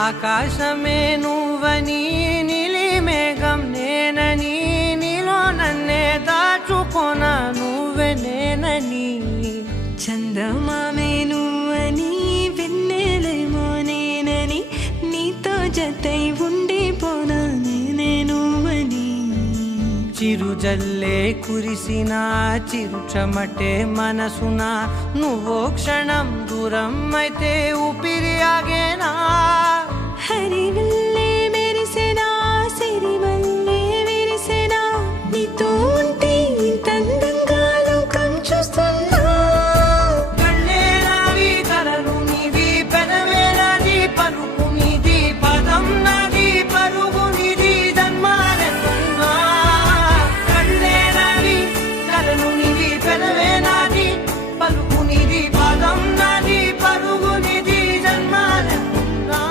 ఆకాశమే నువ్వని నీలి మేఘం నేనని నీలో నన్నే దాచుకోన నువ్వే నేనని చందమామే నువ్వని వెన్నెలేమో నేనని నీతో జతై ఉండిపోనా నేనే నువ్వని చిరుజల్లే కురిసిన చిరుచమటే మనసున నువ్వో క్షణం దూరం అయితే ఊపిరి ఆగేనా హరివల్లే మెరిసెనా సిరివల్లే విరిసెనా నీతో ఉంటే ఇంత అందంగా లోకం చూస్తున్నా కళ్ళే నావి కలలు నీవి పెదవే నాది పలుకు నీది పదం నాది పరుగు నీది జన్మాలెన్నున్నా కళ్ళే నావి కలలు నీవి పెదవే నాది పలుకు నీది పదం నాది పరుగు నీది జన్మాలెన్నున్నా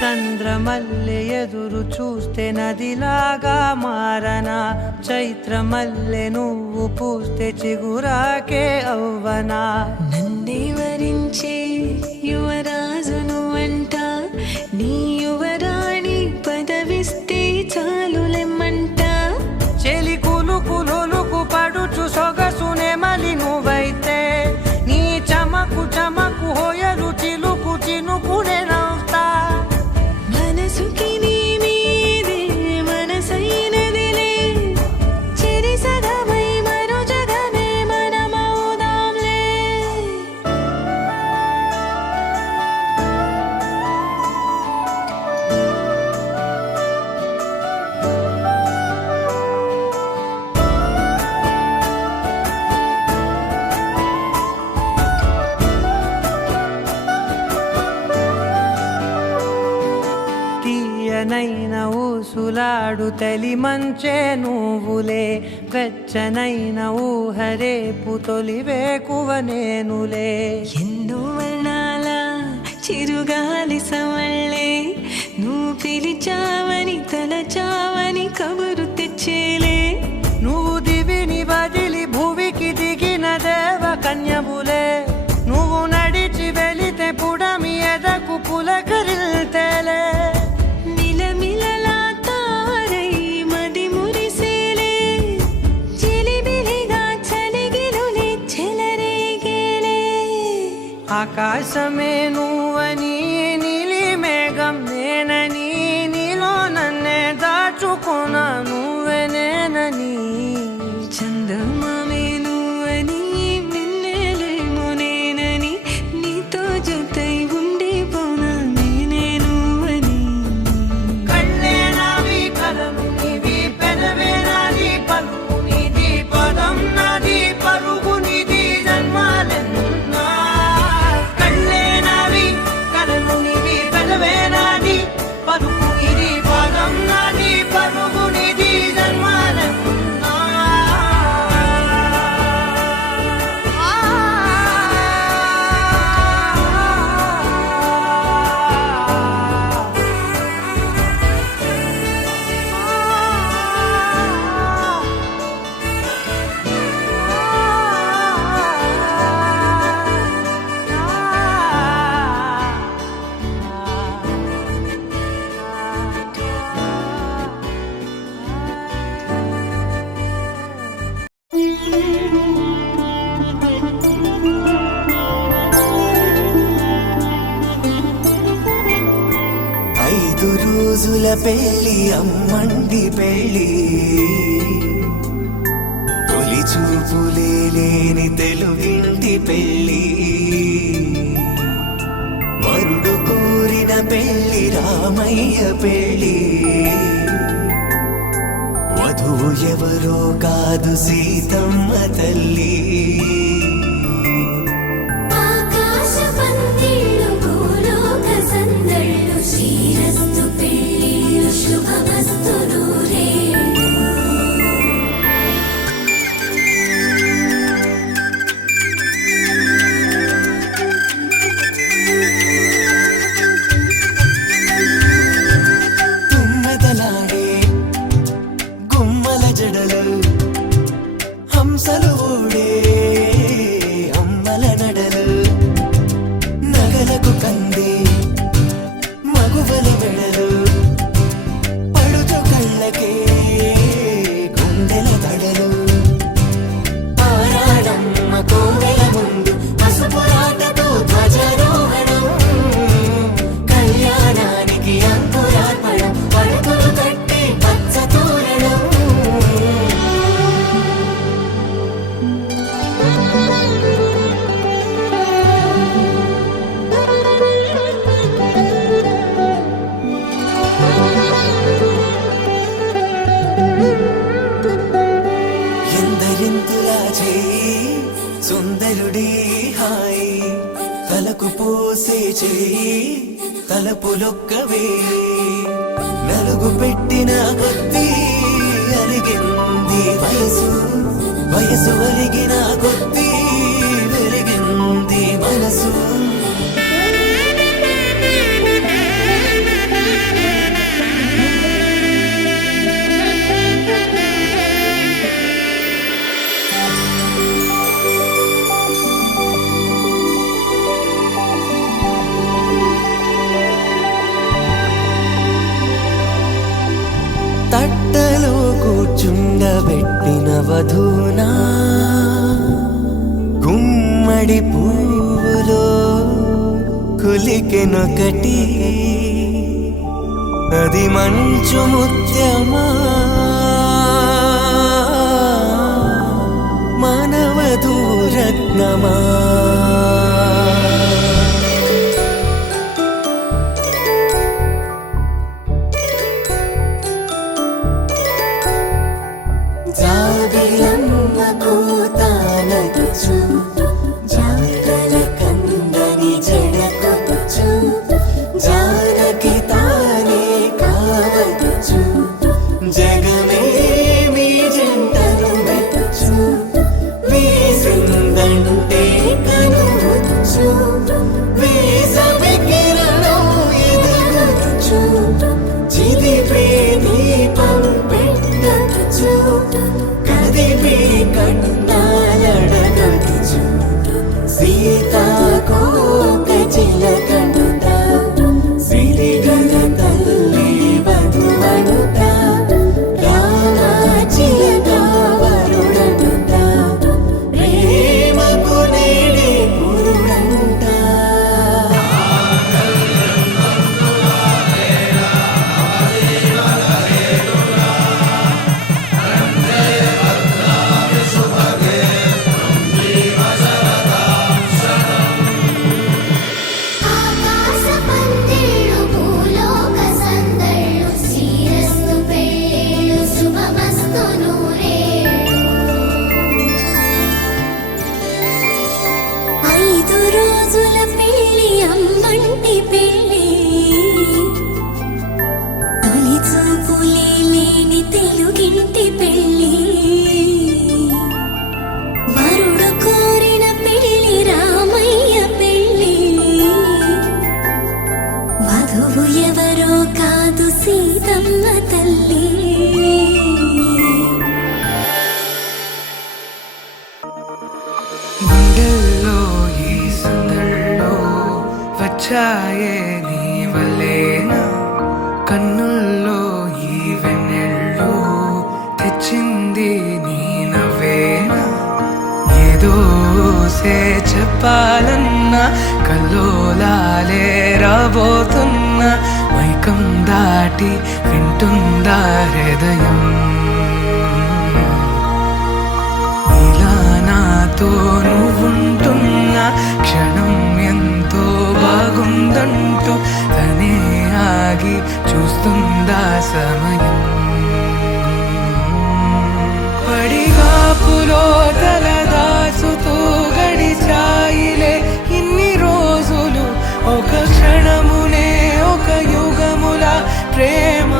చంద్రమల్లె ఎదురు చూస్తే నదిలాగా మారనా చైత్రమల్లె నువ్వు పూస్తే చిగురాకే అవ్వనా నన్నే వరించే యువరాజు నువ్వంట నీ యువరాణి పదవిస్తే చాలులెమ్మంట చెలి కులుకు పడుచు సొగసునే మలి నువ్వైతే నీ చమకు చమకు హోయలు చిలుకు చినుకునే నవ్వుతా మనసుకి నీ మీదే మనసైనదిలే చెరి సగమై మరో జగమే మనమవుదాంలే తీయనైన ఊసులాడు తలి మంచే నువ్వులే వెచ్చనైన ఊహరేపు తొలి వేకువ నేనులే ఎన్నో వర్ణాల చిరుగాలి సవళ్ళే నువ్వు పిలిచావని తలచావని కబురు తెచ్చేలే నువ్వు దివిని వదిలి భూమికి దిగిన దేవ కన్యబులే నువ్వు నడిచి వెళితే పుడమి ఎదకు పులకరిల్తేలే మిలమిలలా తారై మది మురిసేలే చిలిబిలిగా చలిగిలులే చెలరేగేలే ఆకాశమే నువ్వని నీలి మేఘం నేనని నీలో నన్నే దాచుకోన నువ్వే నేనని చందమామే నువ్వని వెన్నెలేమో నేనని నీతో జతై ఉండిపోనా నేనే నువ్వని కళ్ళే నావి కలలు నీవి పెదవే నాది పలుకు నీది పదం నాది పరుగు నీది జన్మాలెన్నున్నా కళ్ళే నావి కలలు నీవి పెదవే నాది పలుకు నీది పదం నాది పరుగు నీది జన్మాలెన్నున్నా ఐదు రోజుల పెళ్లి అమ్మండి పెళ్లి తొలి చూపులే లేని తెలుగింటి పెళ్లి వరుడు కోరిన పెళ్లి రామయ్య పెళ్లి వధువు ఎవరో కాదు సీతమ్మ తల్లి ఆకాశ పందిళ్ళు భూలోక సందళ్ళు శ్రీరస్తు పెళ్ళిళ్ళు శుభమస్తు నూరేళ్ళు జడలు హంసలు ఊడే అమ్మల నడలు నగలకు కంది మగువల మెడలు పడుచు కళ్ళకే గుండెల తడలు ఆరాడమ్మ కోవెల ముందు పసుపు రాటతో ధ్వజారోహణం కళ్యాణానికి అంకురార్పణం పడకలు కట్టి పచ్చ తోరణం ఎందరింతులా చేయి సుందరుడి హాయి తలకు పోసే చేయి తలపులొక్కవే నలుగు పెట్టిన కొద్దీ అరిగింది వయసు వయసు ఒరిగిన కొద్దీ వెలిగింది మనసు తట్టలో కూర్చుండబెట్టిన వధూనా గుమ్మడి పువ్వులో కులికెనొకటి అది మంచు ముత్యమా మానవధూరత్నమా జాబిలమ్మ కూతానగుచు జాగల కందని జడకొచ్చు జానకి తానే కావదుచు జగమే మీ జంటను వెతుచు వీసిందంటే కనువచ్చు వీసవి కిరణం ఎదుగుచు చిదిపే దీపం పెట్టచ్చు కదిపే కన్నాలడగచ్చు సీతాకోక చిలకనుట సిరిగల తల్లి వధువనుట రామ చిలక వరుడనుట ప్రేమకు నేడే పురుడంట ఆకాశ పందిళ్ళు భూలోక సందళ్ళు శ్రీరస్తు పెళ్ళిళ్ళు శుభమస్తు నూరేళ్ళు 5 రోజుల పెళ్ళి అమ్మంటి పెళ్ళి తొలి చూపులే లేని తెలుగింటి పెళ్ళి వరుడు కోరిన పెళ్ళి రామయ్య పెళ్ళి వధువు ఎవరో కాదు సీతమ్మ తల్లి గుండెల్లో ఈ సందళ్ళో వచ్చాయే నీ వల్లేనా కన్నుల్లో ఈ వెన్నెళ్ళు తెచ్చింది నీ నవ్వేనా ఏదో సే చెప్పాలన్నా కల్లోలాలే రాబోతున్నా మైకం దాటి వింటుందా హృదయం ఇలా నాతో నువ్వుంటున్న క్షణం ఎంతో బాగుందంటూ తనే ఆగి చూస్తుందా సమయం పడిగాపులో తలదాచుతూ గడిచాయిలే ఇన్ని రోజులు ఒక క్షణమునే ఒక యుగముల ప్రేమ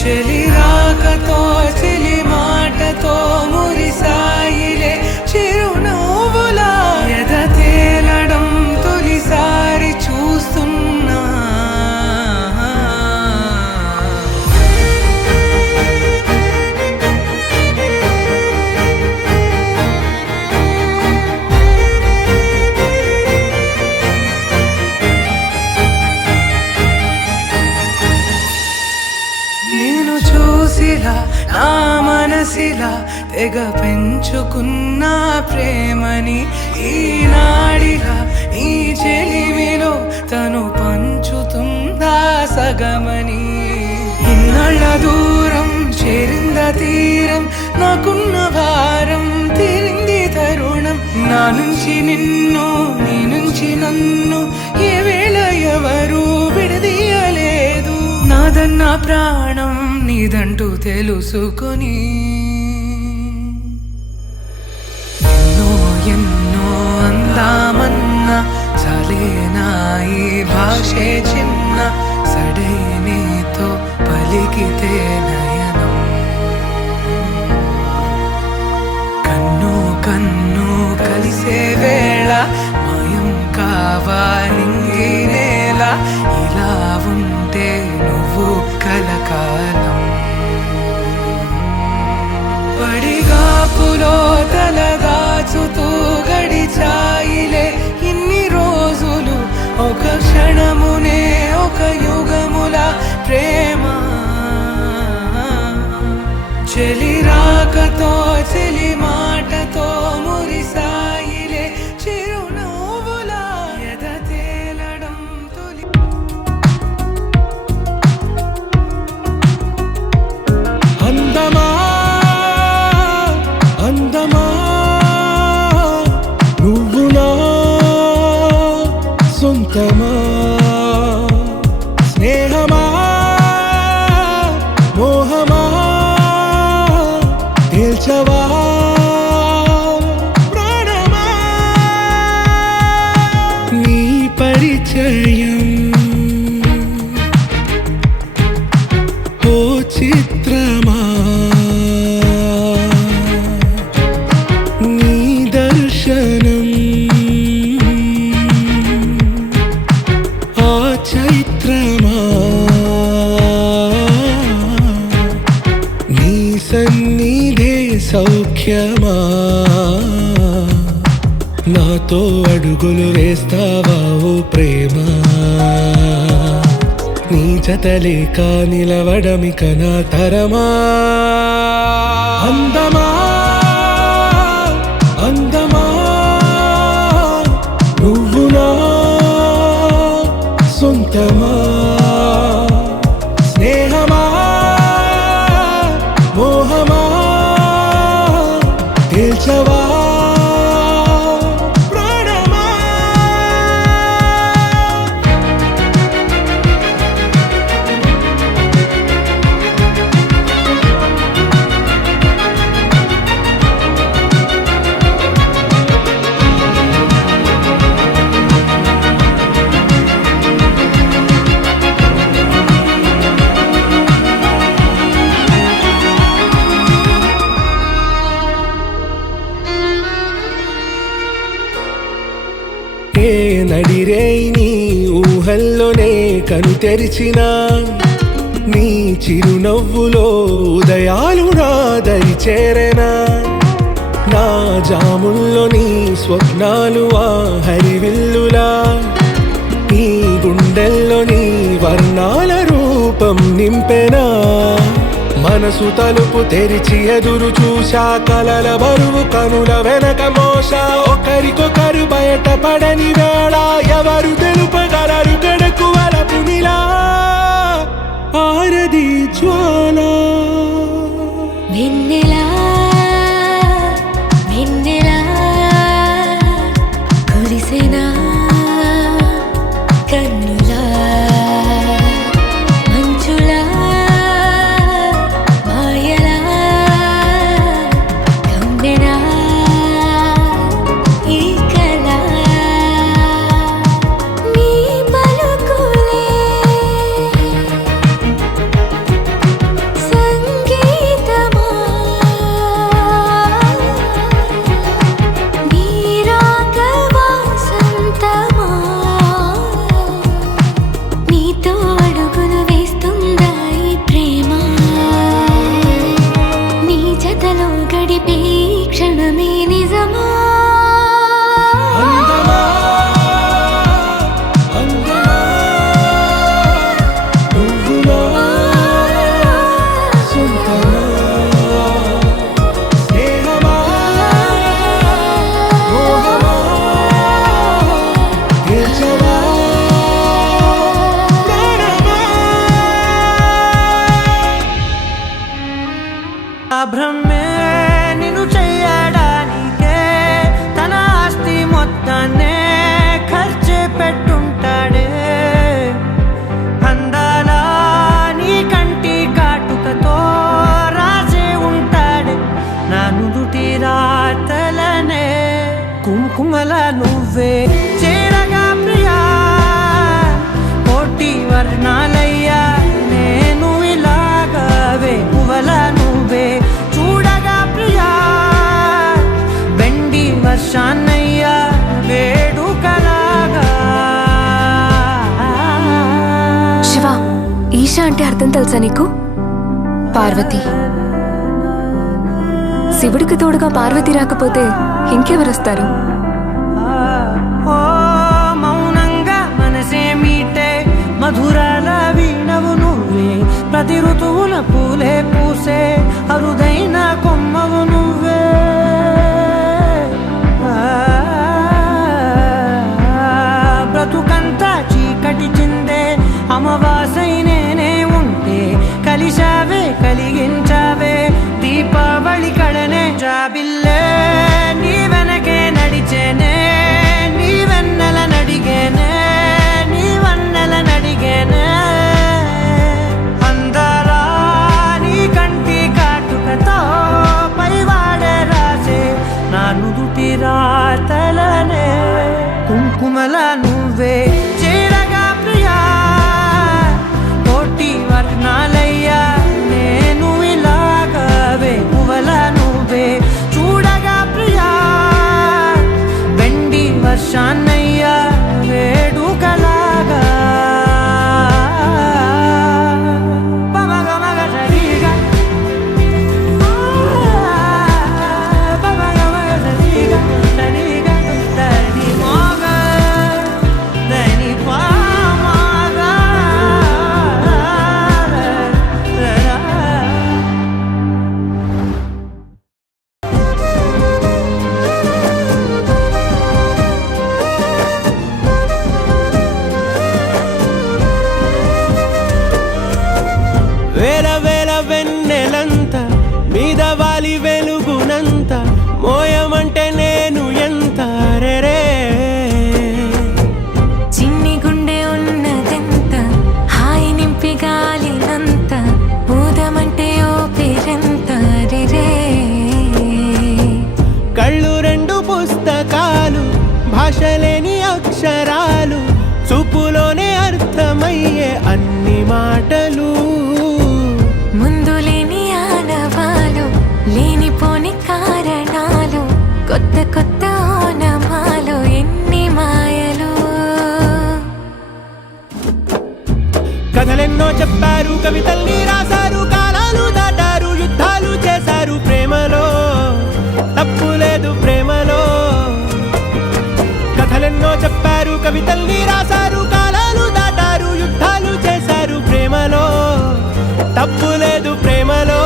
చెలి రాకతో చెలి మాటతో మురిసాయిలే చిరునవ్వులా ఎద తేలడం తొలిసారి చూస్తున్నా సొగసిలా నా మనసిలా తెగ పెంచుకున్న ప్రేమని ఈనాడిలా ఈ చెలిమిలో తను పంచుతుందా సగమని ఇన్నాళ్ళ దూరం చేరింద తీరం నాకున్న భారం తీరింది తరుణం నా నుంచి నిన్ను నీ నుంచి నన్ను ఏ వేళ ఎవరు విడదీయలేదు నాదన్న ప్రాణం నీదంటూ తెలుసుకొని ఎన్నో ఎన్నో అందామన్నా చాలేనా ఈ భాషే చిన్న సడే నీతో పలికితే నయనం కన్ను కన్ను కలిసే వేళ మాయం కావాలింగి నేల ఇలా ఉంటే నువ్వు కలకాలం పడిగాపులో తల దాచుతూ గడిచాయిలే ఇన్ని రోజులు ఒక క్షణమునే ఒక యుగముల ప్రేమ చెలి రాకతో చెలి మాటతో మురిసాయిలే చిరునవ్వులా ఎద తేలడం తొలి అందమా అందమా నువ్వు నా సొంతమా స్నేహమా మోహమా తేల్చవా ప్రాణమా నీ పరిచయం ఓ చిత్రమా నీ దర్శనం ఆ చైత్రమా నీ సన్నిధే సౌఖ్యమా నాతో అడుగులు వేస్తావా ఓ ప్రేమ నీ జతలేక నిలవడమిక నా తరమా అందమా అందమా నువ్వు నా సొంతమా స్నేహమా మోహమా తేల్చవా ప్రాణమా ఏ నడిరే నీ ఊహల్లోనే కను తెరిచిన నీ చిరునవ్వులో ఉదయాలు నా దరి చేరెనా నా జాముల్లో నీ స్వప్నాలు ఆ హరివిల్లులా ఈ గుండెల్లో నీ వర్ణాల రూపం నింపెనా మనసు తలుపు తెరిచి ఎదురు చూశా కలల బరువు కనుల వెనక మోసా ఒకరికొకరు బయటపడని వేళ ఎవరు తెలుపగలరు గడకు వలపునిలా ఆరది జ్వాల వెన్నెలా వెన్నెలా కురిసెనా కన్నులా మంచులా మాయలా కమ్మెనా ఈ కళ నీ పలుకులే సంగీతమా నీ రాగవా సంతమా నీతో అడుగులు వేస్తుందా ఈ ప్రేమ నీ జతలో గడిపే ఈ క్షణమే నిజమా అందమా అందమా నువ్వు నా సొంతమా ఆ భ్రమే నిన్ను చెయ్యడానికే తన ఆస్తి మొత్తాన్నే ఖర్చు పెట్టుంటాడే అందాల నీ కంటి కాటుకతో రాసే ఉంటాడే నా నుదుటి రాతలనే కుంకుమల నువ్వే చేరగా ప్రియా కోటి వర్ణాలయ్యా నేను ఇలాగవే పువ్వల నువ్వే చూడగా ప్రియా వెండి వర్షాన్నయ్యా వేడుకలాగా శివ, ఈశా అంటే అర్థం తెలుసా నీకు? పార్వతి. శివుడికి తోడుగా పార్వతి రాకపోతే ఇంకెవరొస్తారు? ఓ మౌనంగా మనసే మీటే మధురాల వీణవు నువ్వే ప్రతి ఋతువున పూలే పూసే అరుదైన కొమ్మవు నువ్వే బ్రతుకంతా చీకటి చిందే అమవాసై నేనే ఉంటే కలిశావే కలిగించావే దీపావళి కళనే జాబిల్లే నీ వెనకే నడిచేనే నీ వెన్నెల నడిగేనే నీ వన్నెల నడిగేనే అందరా నీ కంటి కాటుకతో పైవాడే రాసే నా నుదుటి రాతలనే కుంకుమల నువ్వే చేరగా ప్రియా కోటి వర్ణాలయ్యా నేను ఇలాగవే పువ్వల నువ్వే చూడగా ప్రియా వెండి వర్షాన్నయ్యా వేడుకలాగా పమగమగ సరిగా పమగమగ సరిగా సరిగా దని మోగ దని పామగ వేల వేల వెన్నెలంత మీద వాలి వెలుగునంత మోయమంటే నేను ఎంత రెరే చిన్ని గుండె ఉన్నదెంత హాయి నింపి గాలినంత ఊదమంటే ఓ పేరెంత రే కళ్ళు రెండు పుస్తకాలు భాషలేని అక్షరాలు చూపులోనే అర్థమయ్యే అన్ని మాటలు ముందు లేని ఆనవాలు లేనిపోని కారణాలు కొత్త కొత్త ఓనమాలు ఎన్ని మాయలు కథలెన్నో చెప్పారు కవితల్ని రాశారు కాలాలు దాటారు యుద్ధాలు చేశారు ప్రేమలో తప్పు లేదు ప్రేమలో కథలెన్నో చెప్పారు కవితల్ని రాశారు కాలాలు దాటారు యుద్ధాలు చేశారు ప్రేమలో తప్పు లేదు ప్రేమలో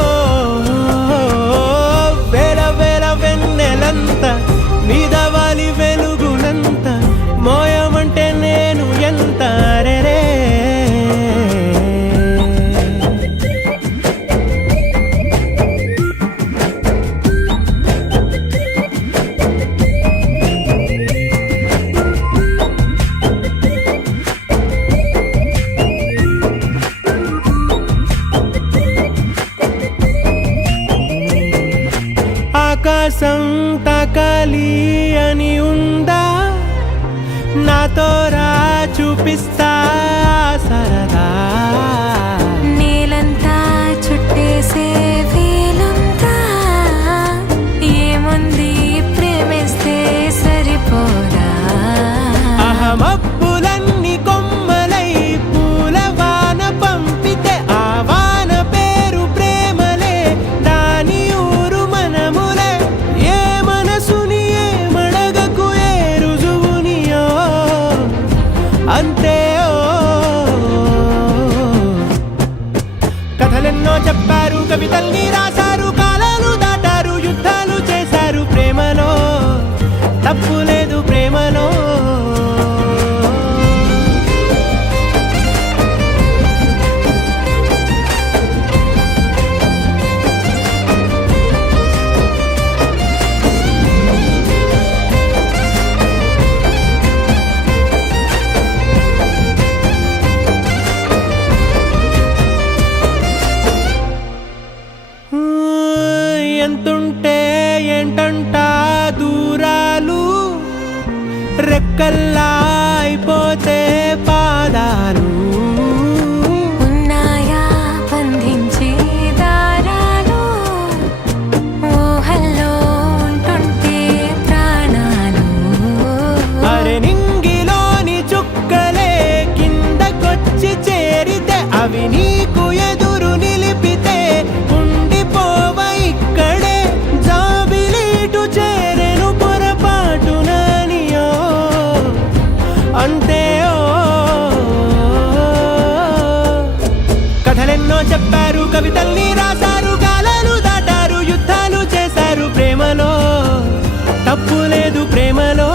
వేల వేల వెన్నెలంత మీద వాలి వెలుగునంత మోయమంటే నేను ఎంత రెరే ఆకాశం తాకాలి అని ఉందా నాతో రా చూపిస్తా సరదా నేలంతా చుట్టేసే వీలుందా ఏముంది ప్రేమిస్తే సరిపోదా అహమప్పులన్నీ కొమ్మలై పూల వాన పంపితే ఆ వాన పేరు ప్రేమలే దాని ఊరు మనములే ఏ మనసుని ఏ మడగకు ఏ రుజువునియో అంతే కథలెన్నో చెప్పారు కవితల్ని రాశారు కాలాలు దాటారు యుద్ధాలు చేశారు ప్రేమలో తప్పు లేదు ప్రేమలో చుక్కల్లా అయిపోతే పాదాలు ఉన్నాయా బంధించే దారాలు ఊహల్లో ఉంటుంటే ప్రాణాలు అరే నింగిలోని చుక్కలే కిందకొచ్చి చేరితే అవి నీకు ఎదురు నిలిపితే ఉండిపోవ ఇక్కడే జాబిలీటు చేరెను పొరపాటుననియో అంతే కథలెన్నో చెప్పారు కవితల్ని రాశారు కాలాలు దాటారు యుద్ధాలు చేశారు ప్రేమలో తప్పు లేదు ప్రేమలో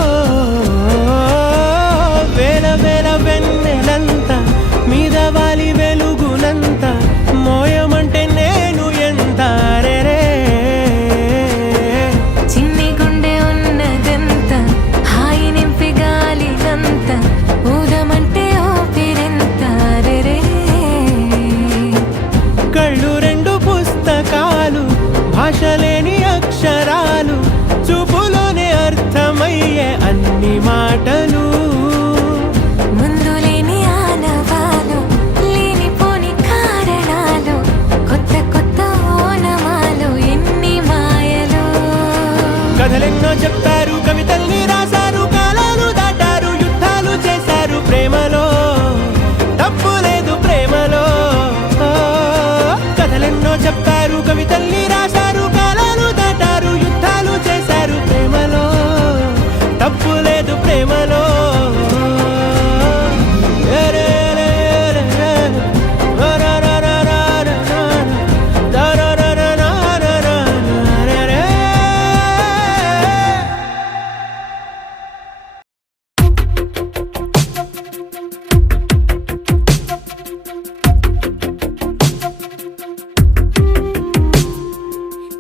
వేల వేల వెన్నెలంత మీద వాలి వెలుగునంత మోయమంటే నేను ఎంత రే చిన్ని గుండె ఉన్నదంత హాయి నింపి గాలినంత ఊదమంటే ఊపిరెంత రే కళ్ళు రెండు పుస్తకాలు భాష లేని అక్షరాలు చూపులోనే అర్థమయ్యే అన్ని మాటలు ముందు లేని ఆనవాలు లేనిపోని కారణాలు కొత్త కొత్త ఓనమాలు ఎన్ని మాయలు కథలెన్నో చెప్పారు కవితల్ని రాశారు కాలాలు దాటారు యుద్ధాలు చేశారు ప్రేమలో తప్పు లేదు ప్రేమలో కథలెన్నో చెప్పారు కవితల్ని రాశారు కాలాలు దాటారు యుద్ధాలు చేశారు ప్రేమలో తప్పు లేదు ప్రేమలో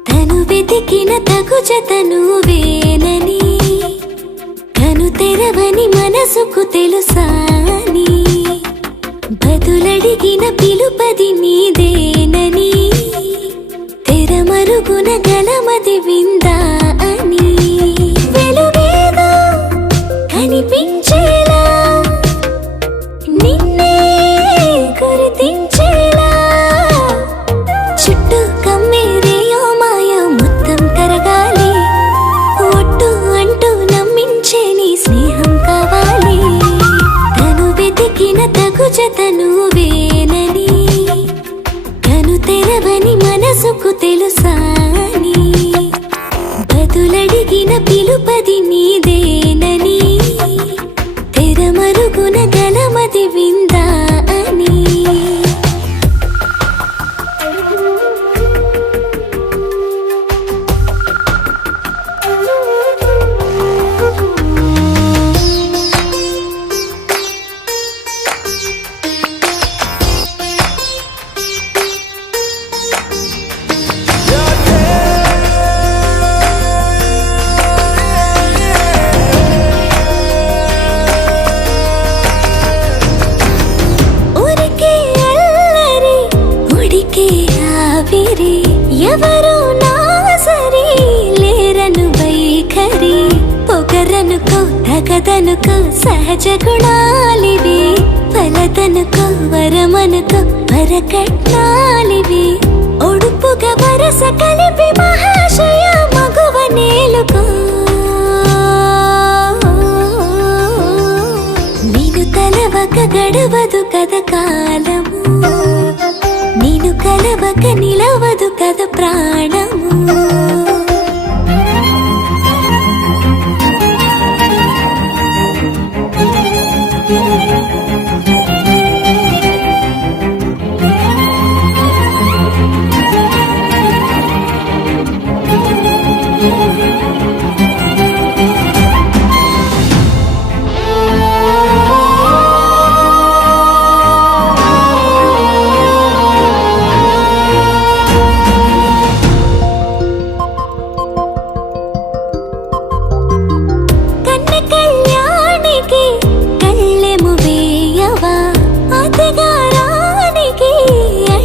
తను వెతికిన తగు జతను వేనని కను తెరవని మనసుకు తెలుసాని బదులడిగిన పిలుపది నీదేనని తెరమరుగున గలమది విందా అని వెలుగేదో కనిపించేలా నిన్నే గుర్తించేలా చుట్టూ కమ్మేరేయో మాయ మొత్తం కరగాలి ఒట్టు అంటూ నమ్మించే నీ స్నేహం కావాలి తను వెతికిన తగు జతను వేనని కను తెరవని మనసుకు తెలుసాని బదులడిగిన పిలుపది నీదేనని తెరమరుగున గలమది విందా అని ఊరికే అల్లరి ఉడికే ఆవిరి ఎవరు నా సరి లేరను వైఖరి పొగరనుకో తగదనుకో సహజ గుణాలివి ఫలదనుకో వరమనుకో వరకట్నాలివి ఒడుపుగా వరస కలిపి మహాశయ మగువ నేలుకో నేను తలవక గడవదు కద కాలము నేను కలవక నిలవదు కద ప్రాణము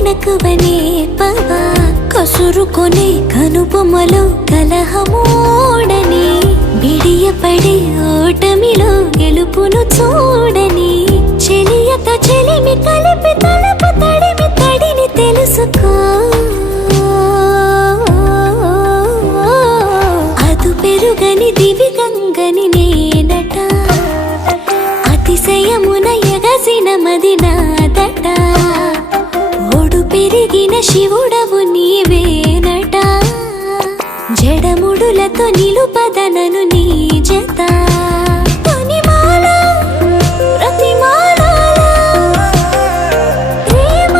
మక్కువనే కసురుకొనే కనుబొమ్మలో కలహమోడని బిడియపడే ఓటమిలో గెలుపును చూడని చెలియతో చెలిమి కలిపి తలపు తడిమి తడిని తెలుసుకో అదు పెరుగని దివి గంగని నేనట అతిశయమున ఎగసిన మది నాదట ఒడు పెరిగిన శివుడవు నీవేనట జడముడులతో నిలుపదనను నీ జత తొనిమాల ప్రతిమాలాల ప్రేమ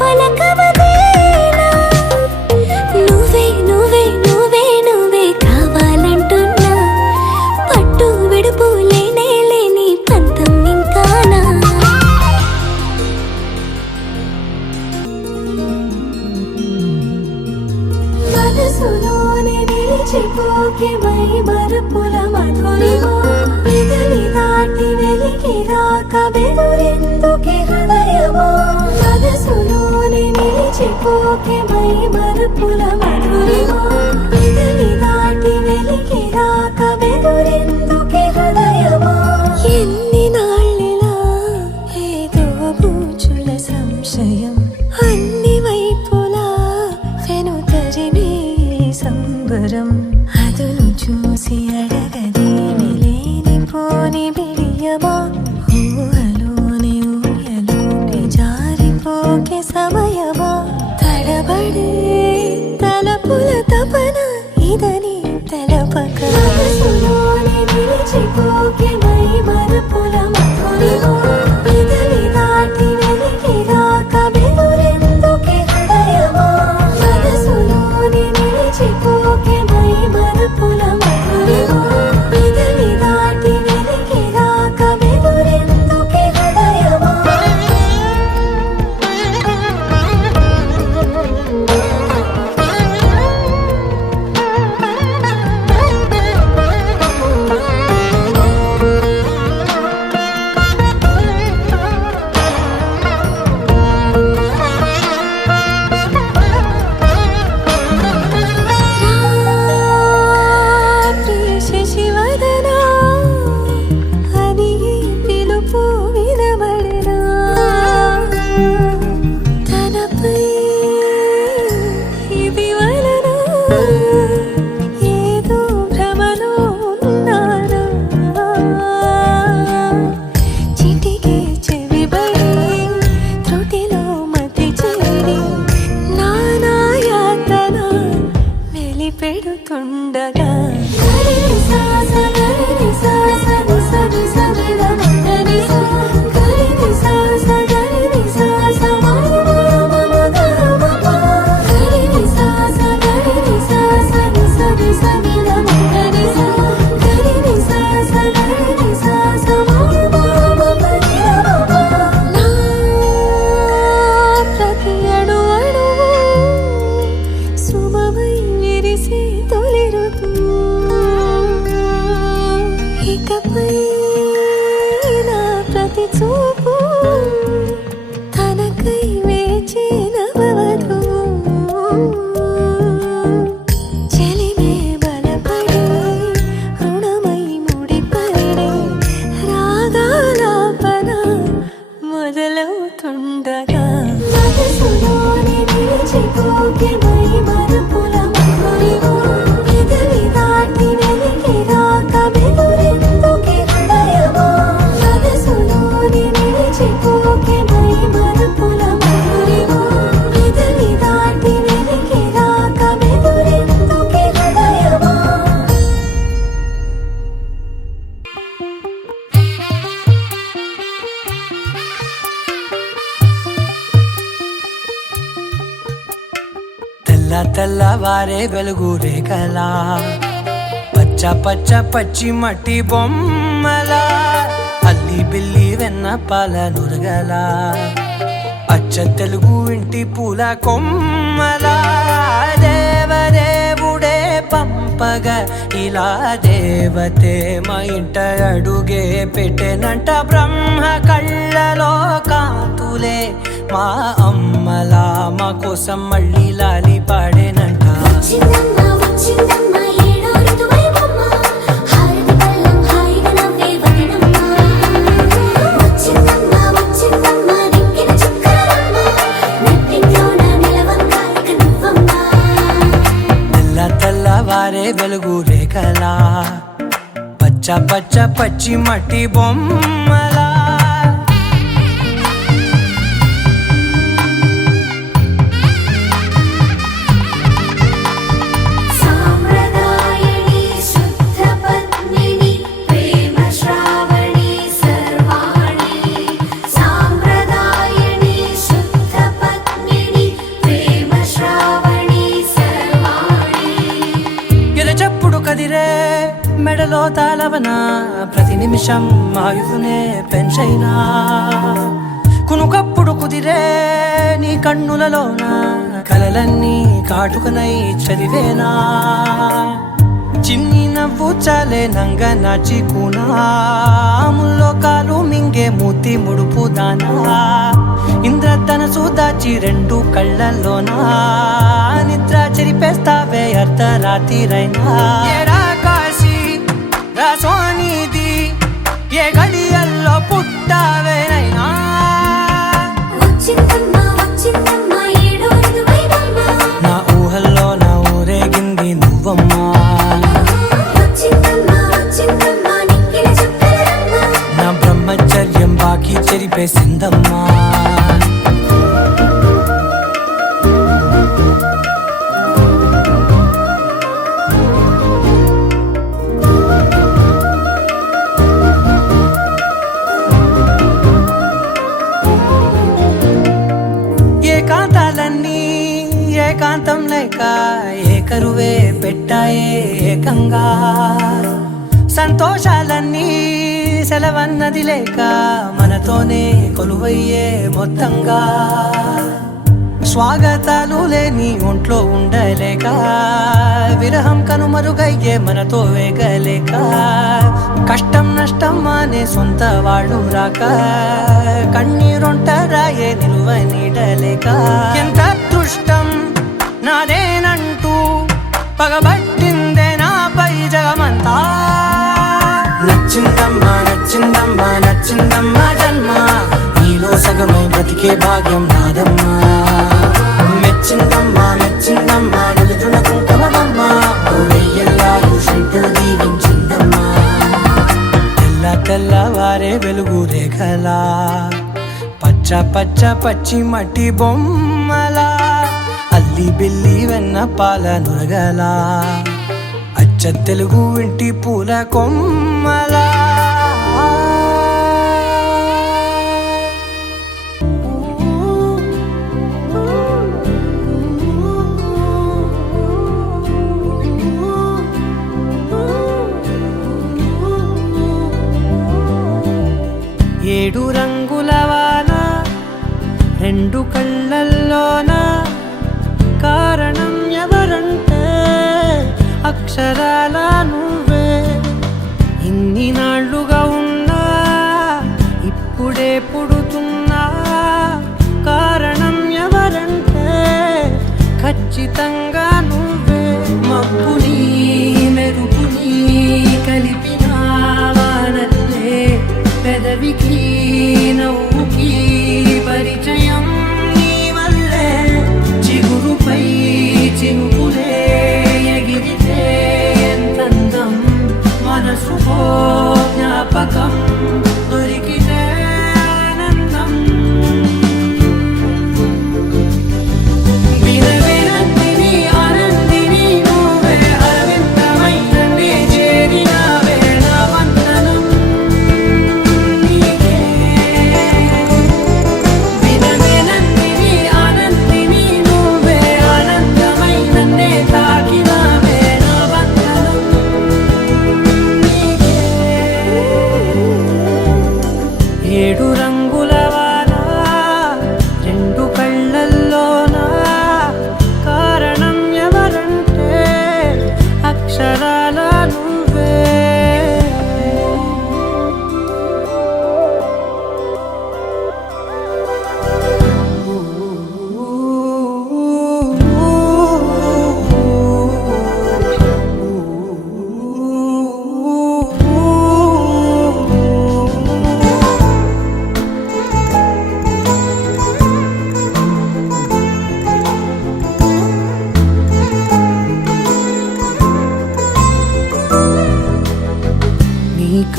పలకవదేలా నువ్వే నువ్వే నువ్వే నువ్వే కావాలంటున్నా పట్టు విడుపు లేనే లేని పంతం ఇంకానా మనసులోనే నిలిచిపోకే మై మరుపుల మధురిమా పెదవి దాటి వెలికి రాక బెదురెందుకే హృదయమా మనసులోనే నిలిచిపోకే మై మరుపుల మధురిమా పెదవి దాటి వెలికి రాక బెదురెందుకే హృదయమా ఎన్ని నాళ్ళిలా ఏదో బూచుల సంశయం అన్ని వైపులా వెనుతరిమే సంబరం అదును చూసి అడగదేమి లేని పోని బిడియమా ఊహలోని ఊయలోకి జారిపోకే సమయమా తడబడే తలపుల తపన ఇదని తెలపక మనసులోని నిలిచిపోకే మై మరుపుల మధురిమా పెదవి దాటి వెలికి రాక బెదురెందుకే హృదయమా మనసులోని నిలిచిపోకే మై మరుపుల మధురిమా పెదవి దాటి వెలికి రాక బెదురెందుకే హృదయమా శశివదనా అని పిలుపు వినబడరా తనపై ఇది వలన ఏదో భ్రమలో ఉన్నారా చిటికే చెవిబడి త్రుటిలో మతి చేరి నానాయాతన మెలిపెడుతుండగా ప్రతి అణు అణువు సుమమై విరిసే తొలి ఋతువు ఇకపై నా ప్రతి చూపు తనకై వేచి నవవధువు చెలిమే బలపడి రుణమై ముడిపడి రాగాలాపన మొదలవుతుండగా మనసులోని నిలిచిపోకే మై మరుపుల మధురిమా పెదవి దాటి వెలికి రాక బెదురెందుకే హృదయమా మనసులోని నిలిచిపోకే మై మరుపుల మధురిమా పెదవి దాటి వెలికి రాక బెదురెందుకే హృదయమా తెల్ల తెల్లవారే వెలుగు రేఖలా పచ్చ పచ్చ పచ్చి మట్టి బొమ్మలా అల్లి బిల్లి వెన్న పాల నురగలా అచ్చ తెలుగు ఇంటి పూల కొమ్మలా దేవదేవుడే పంపగా ఇలా దేవతే మా ఇంట అడుగే పెట్టెనంట బ్రహ్మ కళ్ళలో కాంతులే మా అమ్మలా మా కోసం మళ్ళీ లాలి పాడేనంట వచ్చిందమ్మా వచ్చిందమ్మా ఏడో ఋతువైవమ్మ వారే వెలుగు రేఖలా పచ్చ పచ్చ పచ్చి మట్టి బొమ్మలా సాంప్రదాయని శుద్ధ పద్మిని ప్రేమ శ్రావణి సర్వాణి సాంప్రదాయని శుద్ధ పద్మిని ప్రేమ శ్రావణి సర్వాణి ఎరచప్పుడు కదిరే మెడలో తాళవన ప్రతి నిమిషం ఆయుధునే పెంచైనా కునుకప్పుడు కుదిరే నీ కన్నులలోన కలలన్నీ కాటుకనై చదివేనా చిన్ని నవ్వు చాలే నంగ నాచి కూనాముల్లో కాలు మింగే మూతి ముడుపు దానా ఇంద్రధనసు దాచి రెండు కళ్ళల్లోనా నిద్ర చెరిపేస్తావే అర్ధరాత్రిరైనా ఏరా కాశీ రా సోనిది ఏ గడియల్లో పుట్టావేనైనా వచ్చిందమ్మా వచ్చిందమ్మా ఏడో వైవమ్మ నా ఊహల్లో నా ఊరేగింది నువ్వమ్మా వచ్చిందమ్మా వచ్చిందమ్మా నిక్కిన చుక్కలమ్మ నా బ్రహ్మచర్యం బాకీ చెరిపేసిందమ్మా ఏకాంతాలన్నీ ఏకాంతం లేక ఏకరువే పెట్టాయే ఏకంగా సంతోషాలన్నీ సెలవన్నది లేక మనతోనే కొలువయ్యే మొత్తంగా స్వాగతాలు లేని ఒంట్లో ఉండలేక విరహం కనుమరుగయ్యే మనతో వేగలేక కష్టం నష్టం అనే సొంత వాళ్ళు రాక కన్నీరొంటరాయే నిలువ నీడలేక ఎంత అదృష్టం నాదేనంటూ పగబట్టిందే నాపై జగమంతా నచ్చిందమ్మా నచ్చిందమ్మా నచ్చిందమ్మా జన్మ నీలో సగమై బ్రతికే భాగ్యం నాదమ్మా మెచ్చిందమ్మా మెచ్చిందమ్మా నిలుతున్న కుంకుమమ్మా వెయ్యల్లాలు శంకరు దీవించిందమ్మా తెల్ల తెల్లవారే వెలుగు రేఖలా పచ్చ పచ్చ పచ్చి మట్టి బొమ్మలా అల్లి బిల్లి వెన్న పాల నురగలా అచ్చ తెలుగు ఇంటి పూల కొమ్మలా ఏడు రంగుల వాన రెండు కళ్ళల్లోన కారణం ఎవరంటే అక్షరాల నువ్వే ఇన్ని నాళ్ళుగా ఉన్నా ఇప్పుడే పుడుతున్నా కారణం ఎవరంటే ఖచ్చితంగా నువ్వే మబ్బుని మెరుపుని కలిపిన వానల్లే పెదవికి నవ్వుకి పరిచయం నీ వల్లే చిగురుపై చినుకులే ఎగిరితే ఎంతందం మనసుకో జ్ఞాపకం దొరికితే ఆనందం వినవినందిని ఆనందిని నువ్వే అరవిందమైన నీ చేరినావే నా వందనం నీకే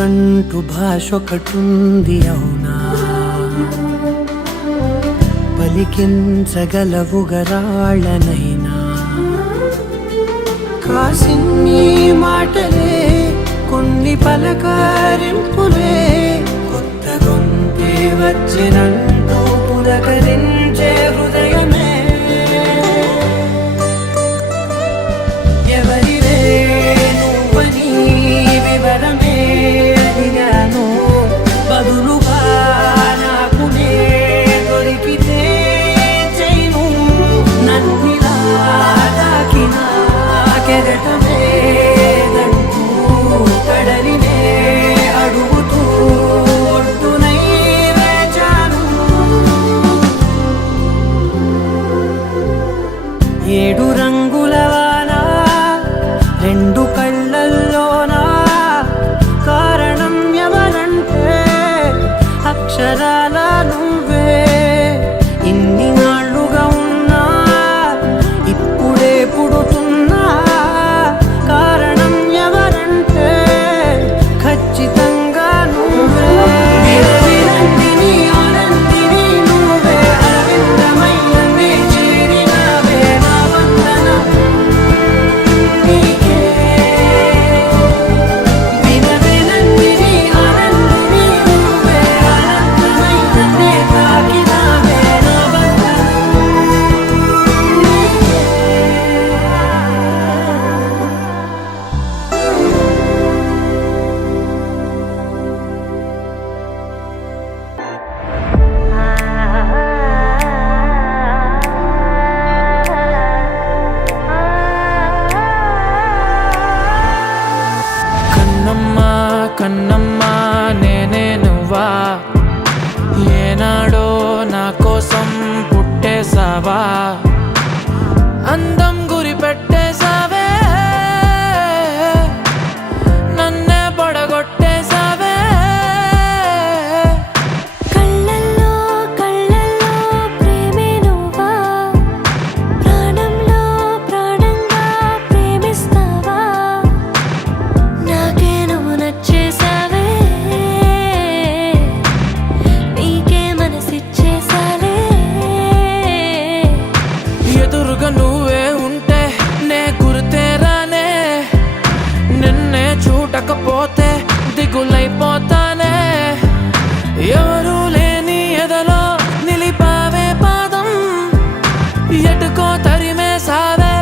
మనసుకంటూ భాష ఒకటుంది అవునా, పలికించగలవు గరాళ్ళనైనా. కాసిన్ని మాటలే కొన్ని పలకరింపులే, కొత్త గొంతే వచ్చినంటూ పులకరించే హృదయమే. ఎవరివే నువ్వని వివరమే అడిగాను, బదులుగా నాకునే దొరికితే చేయను. నన్నిలా తాకిన కెరటమే దంటూ కడలినే అడుగుతూ ఒడ్డునై వేచాను. 7 రంగుల వాన 2 కళ్ళల్లోనా, కారణం ఎవరంటే అక్షరాల నువ్వే. ఇన్ని నాళ్ళుగా ఉన్నా ఇప్పుడే పుడుతున్నా, కారణం ఎవరంటే ఖచ్చితంగా నువ్వే. విరవిరందిని ఆనందిని నువ్వే, అరవిందమయ్యనే చేరినావే. నా వందనం నీకే. విరవిరందిని ఆనందిని నువ్వే, అనంతమయ్యనే తాకినావే. నా వందనం నీకే. కన్నమ్మా కన్నమ్మా నేనే నువ్వా, ఏనాడో నా కోసం పుట్టేసావా. అందం గురి పెట్టేసావే, నన్నే పడగొట్టేసావే. కళ్ళల్లో కళ్ళల్లో ప్రేమే నువ్వా, ప్రాణంలో ప్రాణంగా ప్రేమిస్తావా. నాకే నువ్వు నచ్చేసావే, నీకే మనసిచ్చేసాలే. ఎదురుగా నువ్వే ఉంటే నే గుర్తేరానే, నిన్నే చూడకపోతే దిగులైపోతానే. ఎవరు లేని ఎదలో నిలిపావే పాదం, ఎటుకో తరిమేసావే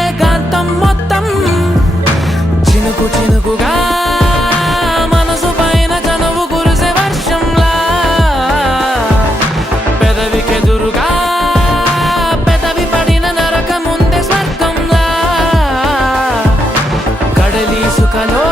ఏకాంతం మొత్తం. చినుకు చినుకుగా మనసు పైన చనువు కురిసే వర్షంలా, పెదవికెదురుగా పెదవి పడిన నరకముందే స్వర్గంలా. కడలి సుఖలో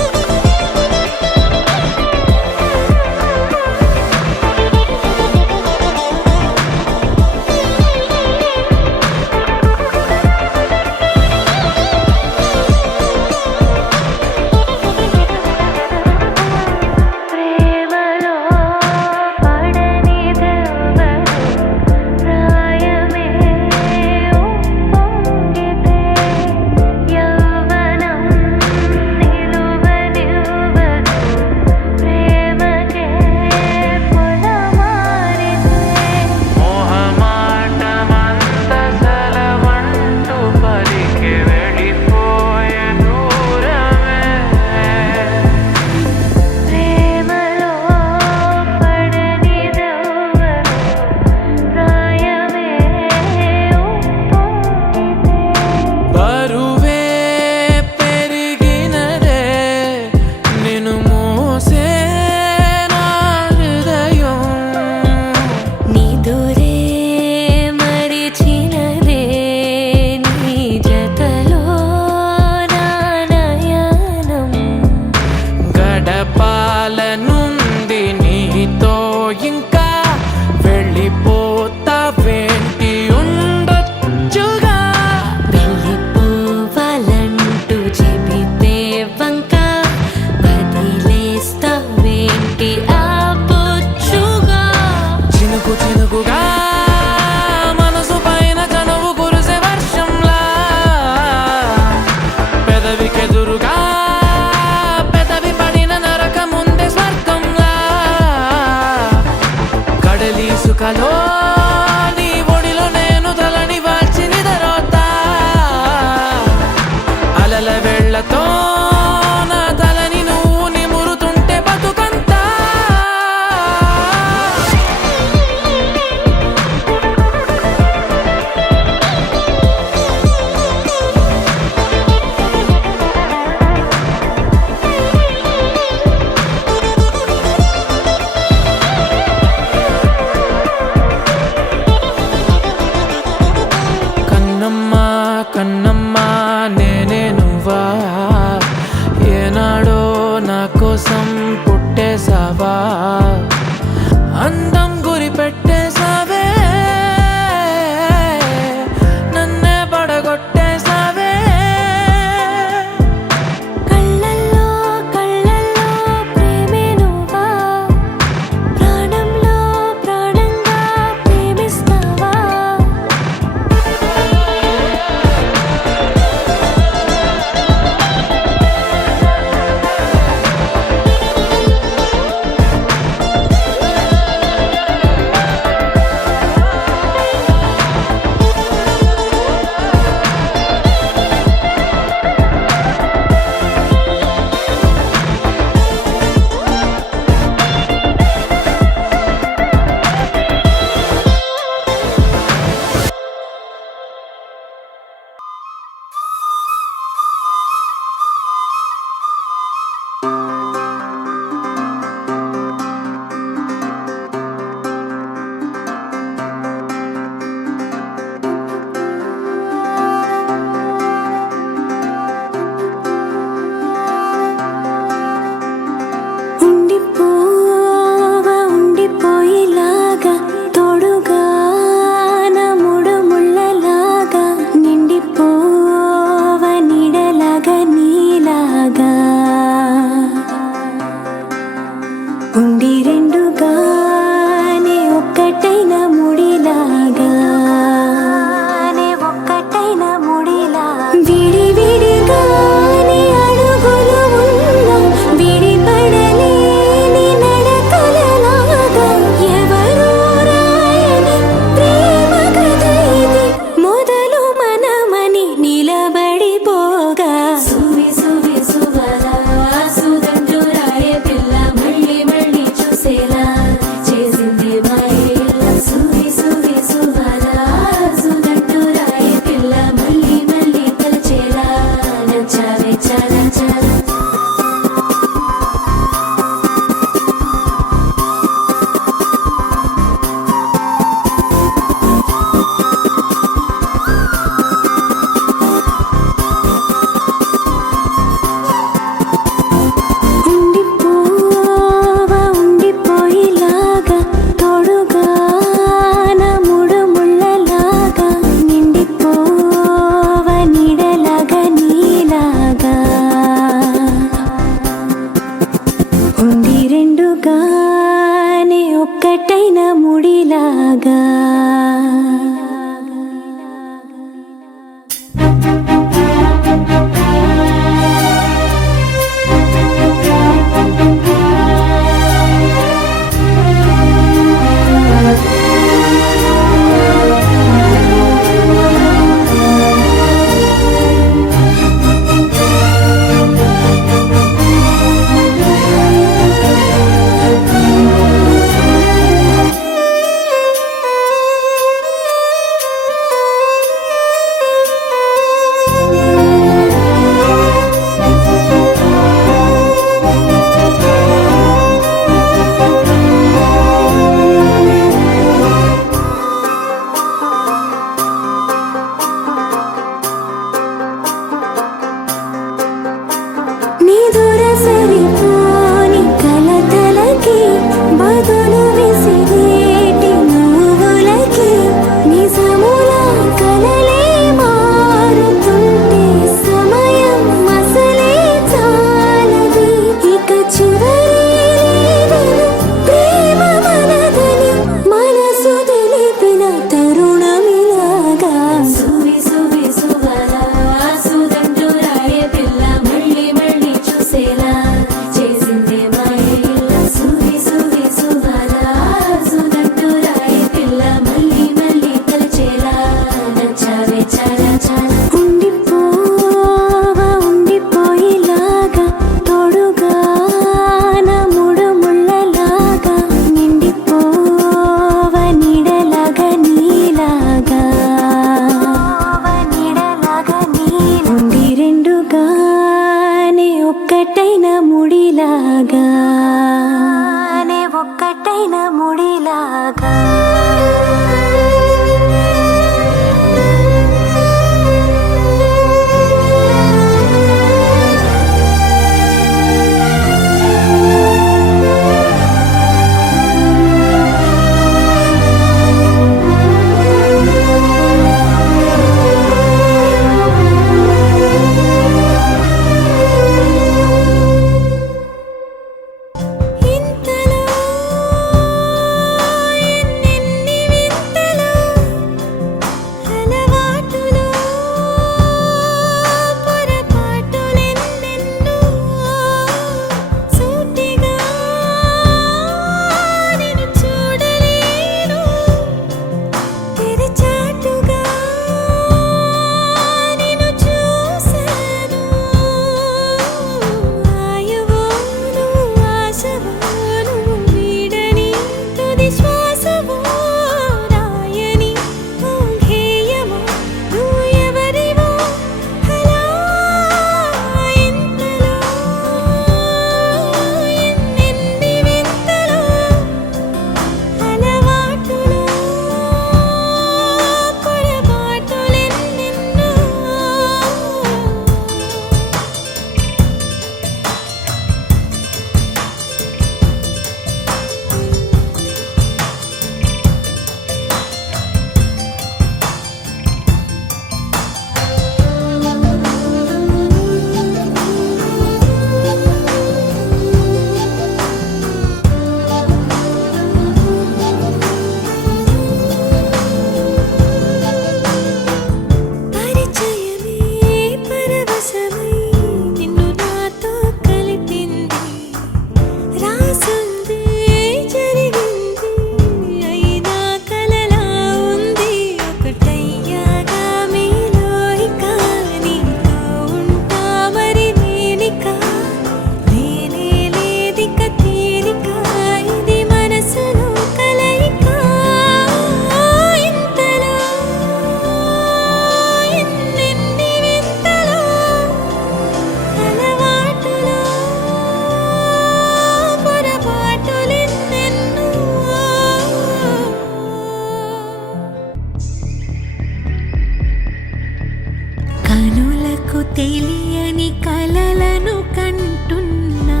తెలియని కలలను కంటున్నా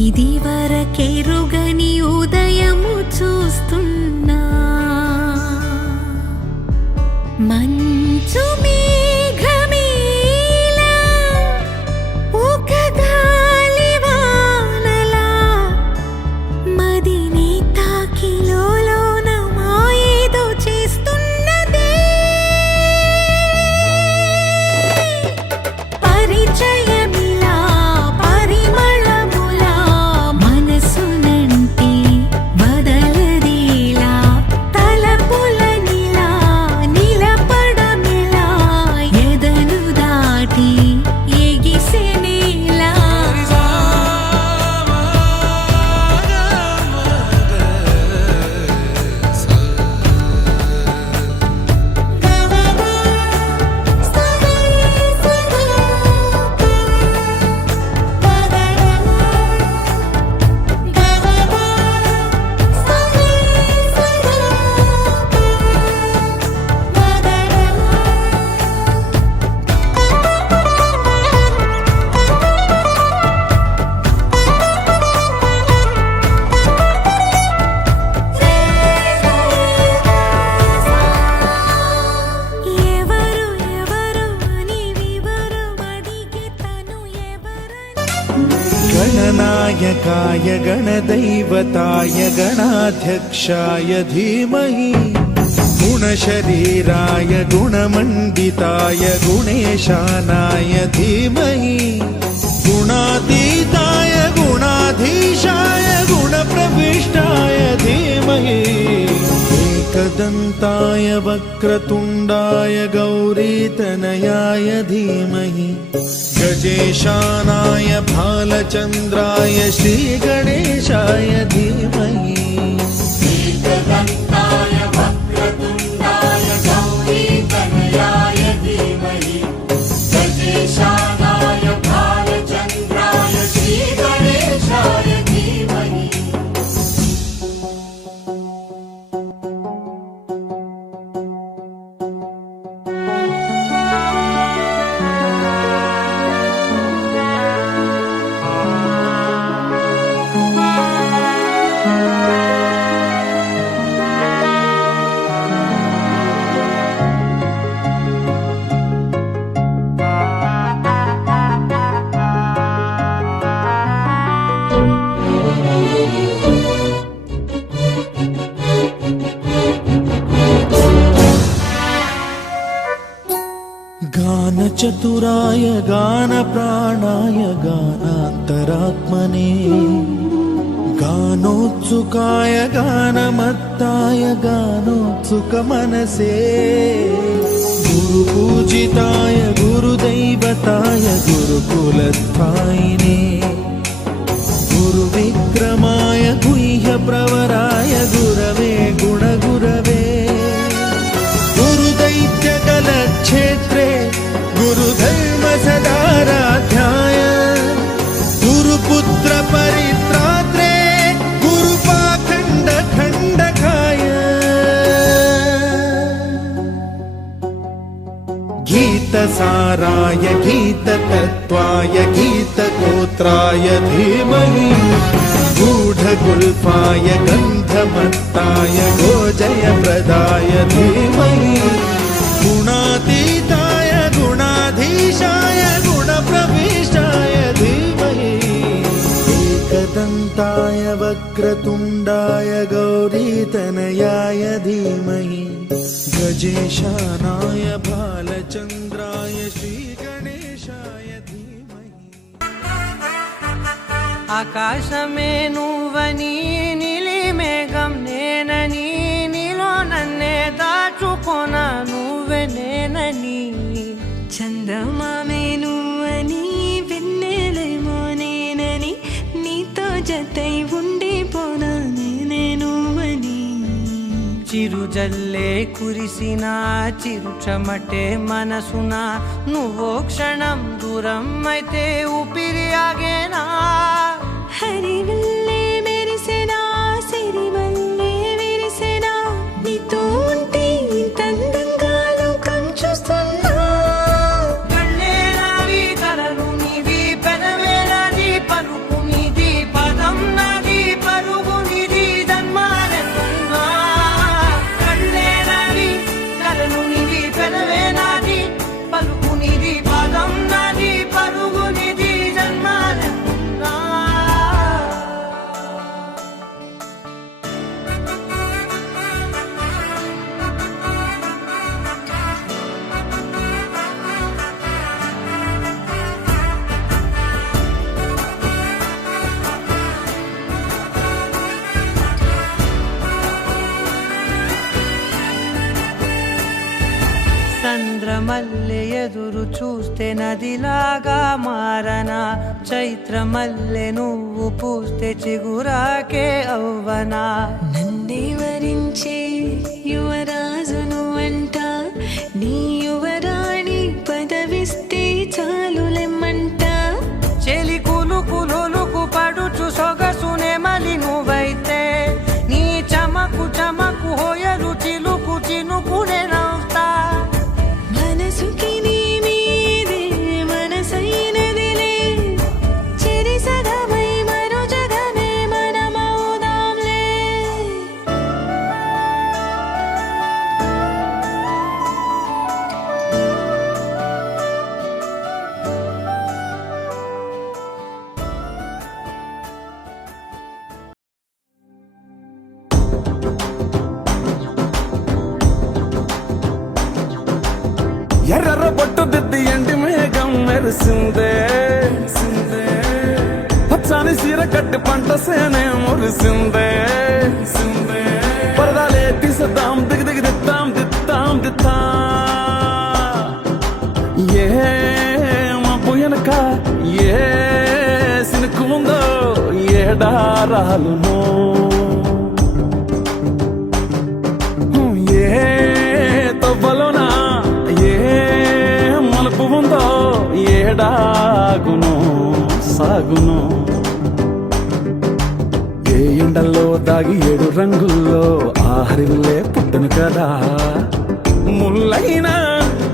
ఇది వరకెరుగని ఉదయము చూస్తున్నా మంచు మేఘమేలా ఒక గాలివానలా మదిని తాకిలోన మాయేదో చేస్తున్నదే పరిచయమిలా పరిమళములా మనసునంటి వదలదేలా తలపులనిలా నిలపడమిలా ఎదను దాటి ఎగిసెనేలా ఎవరు ఎవరు అని వివరమడిగే తను ఎవరని गणनायकाय गणदैवताय गणाध्यक्षाय धीमहि गुणशरीराय गुणमण्डिताय गुणेशानाय धीमहि गुणातीताय गुणाधीशाय गुणप्रविष्टाय धीमहि एकदन्ताय वक्रतुण्डाय गौरीतनयाय धीमहि गजेशानाय भालचन्द्राय श्रीगणेशाय धीमहि एकदन्ताय वक्रतुण्डाय गौरीतनयाय धीमहि गजेशानाय भालचन्द्राय श्रीगणेशाय धीमहि गानचतुराय गानप्राणाय गानान्तरात्मने गानोत्सुकाय गानमत्ताय गानोत्सुकमनसे गुरुपूजिताय गुरुदैवताय गुरुकुलस्थायिने गुरुविक्रमाय गुह्यप्रवराय गुरवे गुणगुरवे गुरुदैत्यकलक्षेत्रे गुरुधर्म सदाराध्याय गुरुपुत्र परित्रात्रे गुरुपाखण्ड खण्डकाय गीतसाराय गीततत्त्वाय गीतगोत्राय धीमहि गूढगुल्फाय गन्धमत्ताय गोजयप्रदाय धीमहि गुणातीताय गुणाधीशाय गुणप्रविष्टाय धीमहि एकदन्ताय वक्रतुण्डाय गौरीतनयाय धीमहि गजेशानाय भालचन्द्राय श्रीगणेशाय धीमहि ఆకాశమే నువ్వని నీలి మేఘం నేనని నీలో నన్నే దాచుకొన నువ్వే నేనని చందమామే నువ్వని వెన్నెలేమో నేనని నీతో జతై ఉండిపోనా నేనే నువ్వని చిరుజల్లే కురిసిన చిరుచమటే మనసున నువ్వో క్షణం దూరం అయితే ఊపిరి ఆగేనా హరివల్లే మెరిసెనా సిరివల్లే విరిసెనా నీతో ఉంటే ఇంత అందంగా చంద్రమల్లె ఎదురు చూస్తే నదిలాగా మారనా, చైత్రమల్లె నువ్వు పూస్తే చిగురాకే అవ్వనా. నన్నే వరించే యువరాజును అంట, నీ యువరాణి పదవిస్తే చాలులెమ్మంట. చెలి కులుకు పడుచు సొగసునే మలి నువ్వైతే, నీ చమకు చమకు హోయలు చిలుకు చినుకునే నవ్వుతా. మనసుకి నీ మీదే మనసైనదిలే, చెరి సగమై మరో జగమే మనమవుదాంలే. ఎర్ర బొట్టు దిద్ది ఎండి మేఘం మెరిసిందే, పచ్చని సీర కట్టి పంట సేనే మురిసిందే. పరదాలే తీసేద్దాం దిగి దిగి దిత్తాం దిత్తాం దిత్తా. ఏ మబ్బు వెనక ఏ సినుకు ఉందో ఏడారాలునో, ఏ తవ్వలోనా ఏ మలుపు ఉందో ఏడాగును సాగును. ఏ ఎండల్లో దాగి 7 రంగుల్లో ఆహరిల్లే పుట్టను కదా, ముల్లైనా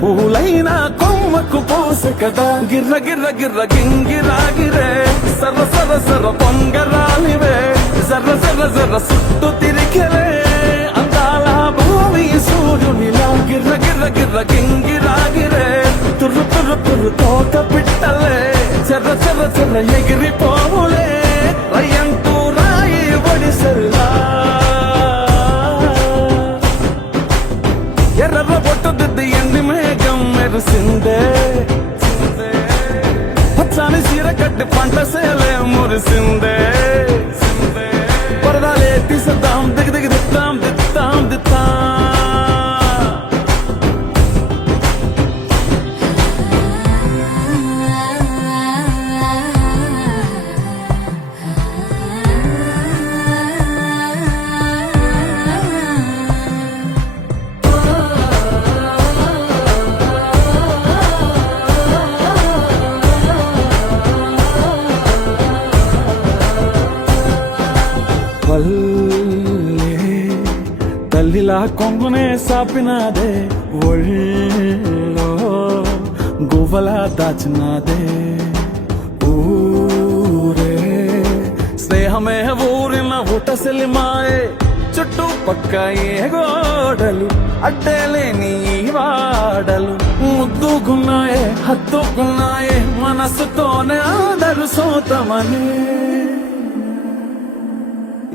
పూలైనా కొమ్మకు పోసే కదా. గిర్ర గిర్ర గిర్ర గింగిరాగిరే సర్ర సర్ర సర్ర పొంగరాలివే, జర్ర జర్ర జర్ర సుట్టు తిరిగలే అందాల భూమి సూర్యునిలా. గిర్ర గిర్ర గిర్ర గింగిరాగిరే తుర్రు తుర్రు తుర్రు తోక పిట్టలే, చెర్ర చెర్ర చెర్ర ఎగిరిపోవులే రయ్యంటూ రాయి ఒడిసెల్లా. ఎర్ర బొట్టు దిద్ది ఎండి మేఘం మెరిసిందే, పచ్చని సీర కట్టి పంట సేలే మురిసిందే. పరదాలే తీసేద్దాం దిగి దిగి దిత్తాం దిత్తాం దిత్తా. తల్లిలా కొంగునే సాపినాదే, ఒళ్ళో గువ్వలా దాచినాదే. ఊరే స్నేహమే ఊరిన ఊటసెలి మాయే, చుట్టుపక్క ఏ గోడలు అడ్డేలేని వాడలు. ముద్దుగున్నాయే హత్తుకున్నాయే మనసుతోనే అందరు సోతమని.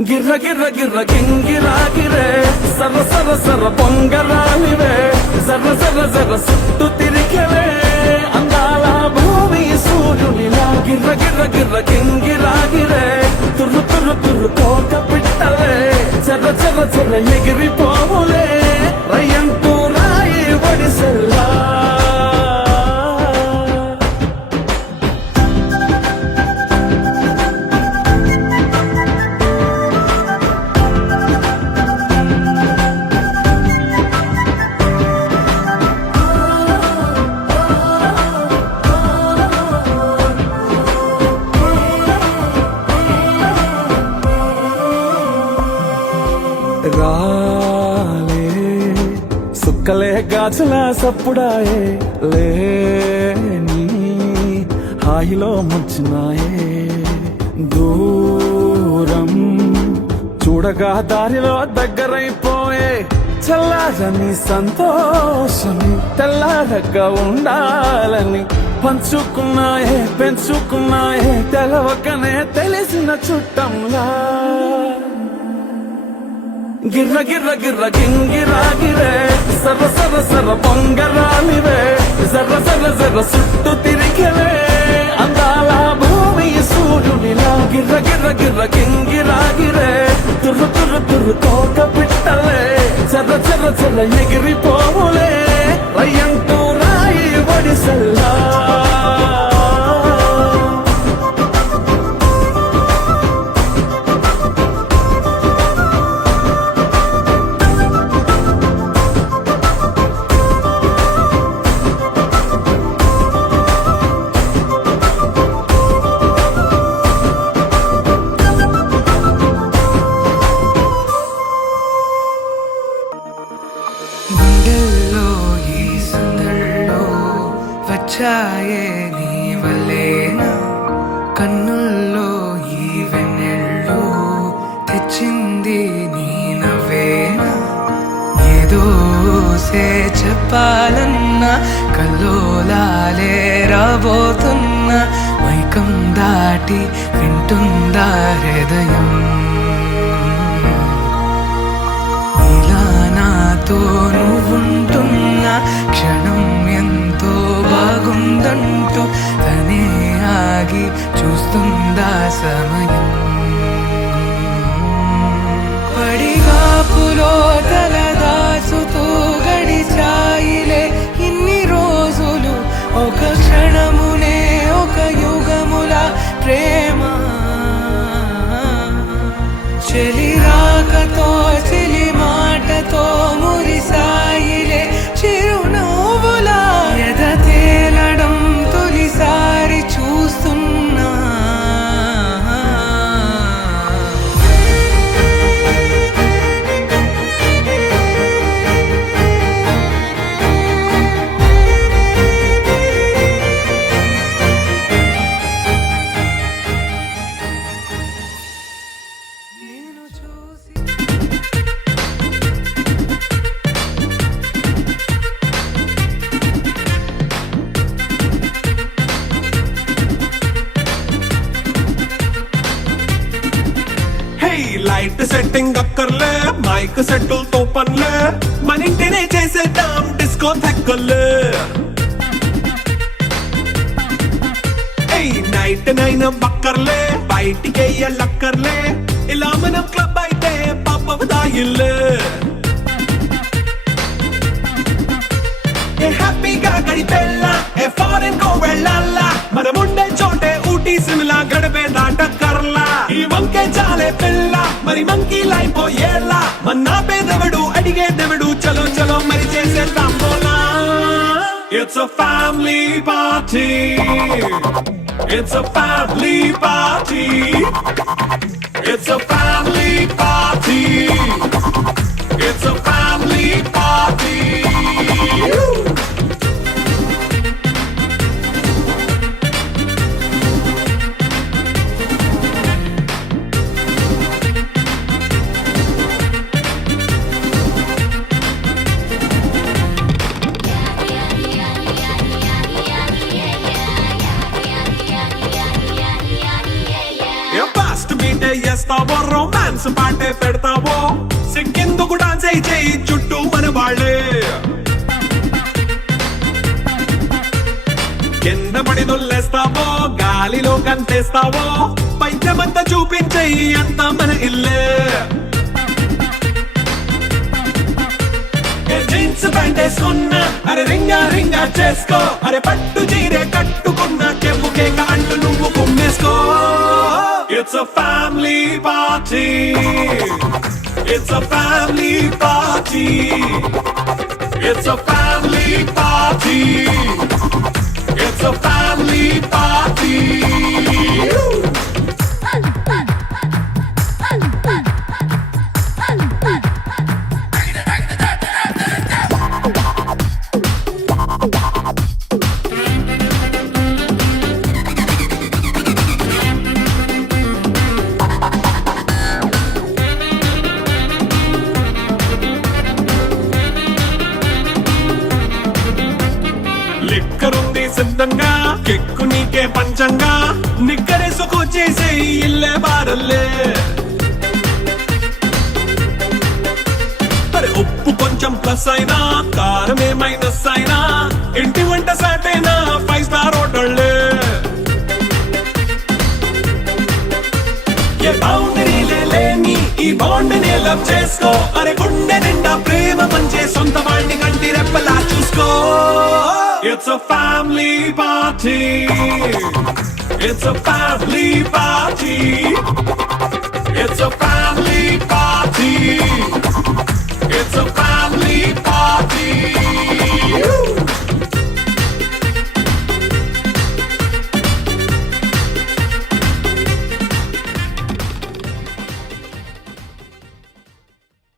గిర్ర గిర్ర గిర్ర గింగిరాగిరే సర్ర సర్ర సర్ర పొంగరాలివే, జర్ర జర్ర జర్ర సుట్టు తిరిగలే అందాల భూమి సూర్యునిలా. గిర్ర గిర్ర గిర్ర గింగిరాగిరే తుర్రు తుర్రు తుర్రు తోక పిట్టలే, చెర్ర చెర్ర చెర్ర ఎగిరిపోవులే రయ్యంటూ రాయి ఒడిసెల్లా. రాలే సుక్కలే గాజుల సప్పుడాయే, లేని హాయిలో ముంచినాయే. దూరం చూడగా దారిలో దగ్గరైపోయే, చల్లారని సంతోషమి తెల్లారగా ఉండాలని. పంచుకున్నాయే పెంచుకున్నాయే తెలవకనే తెలిసిన చుట్టంలా. గిర్ర గిర్ర గిర్ర గింగిరాగిరే సర్ర సర్ర సర్ర పొంగరాలివే, జర్ర జర్ర జర్ర సుట్టు తిరిగలే అందాల భూమి సూర్యునిలా. గిర్ర గిర్ర గిర్ర గింగిరాగిరే తుర్రు తుర్రు తుర్రు తోక పిట్టలే, చెర్ర చెర్ర చెర్ర ఎగిరిపోవులే రయ్యం వయసల్లా గుండెల్లో ఈ సందల్లో వచ్చాయే నీ వల్లేనా కన్నుల్లో ఈ వెన్నెళ్ళు తెచ్చింది నీ నవ్వేనా ఏదో సే చెప్పాలన్నా కల్లోలాలే రాబోతున్నా మైకం దాటి వింటుందా హృదయం ఇలా నాతో నువ్వుంటున్న క్షణం ఎంతో బాగుందంటూ తనే ఆగి చూస్తుందా సమయం పడిగాపులో తలదాచుతూ గడిచాయిలే ఇన్ని రోజులు ఒక క్షణమునే ఒక యుగముల ప్రేమ చెలి రాకతో చెలి మాటతో మురిసాయిలే చిరునవ్వులా ఎద తేలడం తొలిసారి చూస్తున్నా నేను చూసి హే లైట్ సెట్టింగ్ అక్కర్లే మైక్ సెట్టుల్ తో పనులే మన ఇంటినే చేసేద్దాం డిస్కో థెక్కలే నైట్ నైన్ బక్కర్లే బయటికి లక్కర్లే ఇలా మనం క్లబ్ అయితే పాపదాయిల్లే హ్యాపీగా గడిపెళ్ళా ఏ ఫారెన్ కో వెళ్ళాలా మనముండే చోటే ఊటీ సిమ్లా గడిపే దాటక్కర్లా ఈ వంకే చాలే పిల్ల మరి మంకీ లైపోయేలా మన్నా పేదవడు అడిగేదెవడు చలో చలో మరి చేసేద్దాం బోలా It's a family party. It's a family party. It's a family party. It's a family party. Fast బీటే చేస్తావో రొమాన్స్ పాటే పెడతావో సిగ్గెందుకు డాన్స్ అయి చేయి చుట్టూ మన వాళ్ళే కింద పడి దొల్లేస్తావో గాలిలో కంటేస్తావో పైద్యమంతా చూపించేయి అంతా మన ఇల్లే జీన్స్ ప్యాంట్ వేసుకున్నా అరే రింగా రింగా చేసుకో అరే పట్టు చీరే కట్టుకున్నా చెంపు కేక అంటూ నువ్వు కుమ్మేసుకో It's a family party. It's a family party. It's a family party. It's a family party. లిక్కరుంది సిద్ధంగా కెక్కు నీకే పంచంగా నిక్కరేసుకొచ్చేసే ఇల్లే బారల్లే అరే ఉప్పు కొంచెం ప్లస్ అయినా కారమే మైనస్ అయినా ఇంటి వంట సాటైనా 5 స్టార్ హోటళ్ళే ఏ బౌండరీలే లేని ఈ బాండ్ ని లవ్ చేసుకో అరే గుండె నిండా ప్రేమ పంచే సొంత వాణ్ణి కంటి రెప్పలా చూసుకో It's a family party. It's a family party.